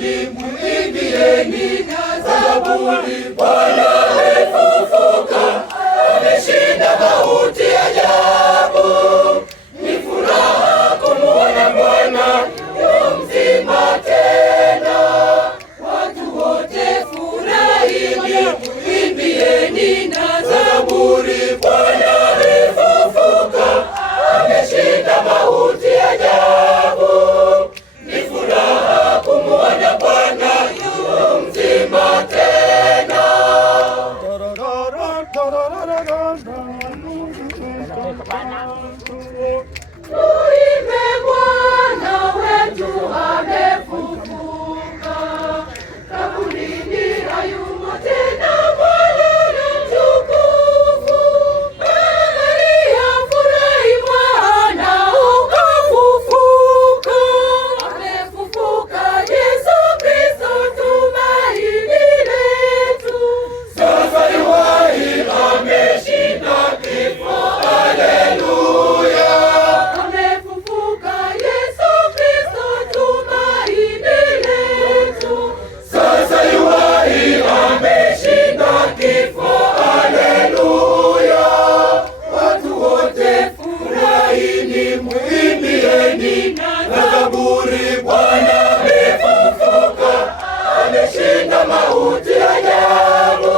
furahini, mwimbieni zaburi. Bwana amefufuka, ameshinda mauti ajabu. Ni furaha kumuona Bwana yu mzima tena. Watu wote furahini, mwimbieni na zaburi. Bwana amefufuka, ameshinda mauti ajabu. Ni furaha kumuona Bwana yu mzima tena. Tuimbe, Bwana wetu amefufuka, kaburini hayumo tena. Bwana ni mtukufu. Maria, furahi, mwana ukafufuka. Amefufuka Yesu Kristo, tumaini letu. Sasa yu hai, ameshinda kifo. Haleluya. Amefufuka Yesu Kristo, tumaini letu. Sasa yu hai, ameshinda kifo. Haleluya. Watu wote furahini, mwimbieni na zaburi. Bwana amefufuka, ameshinda mauti ajabu.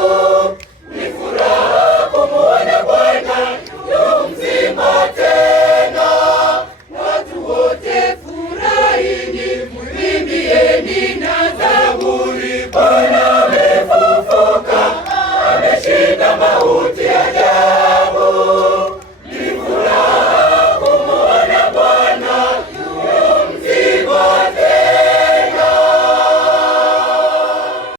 Ni furaha kumuona Bwana yu mzima tena. Watu wote furahini, mwimbieni na zaburi. Bwana amefufuka, ameshinda mauti ajabu.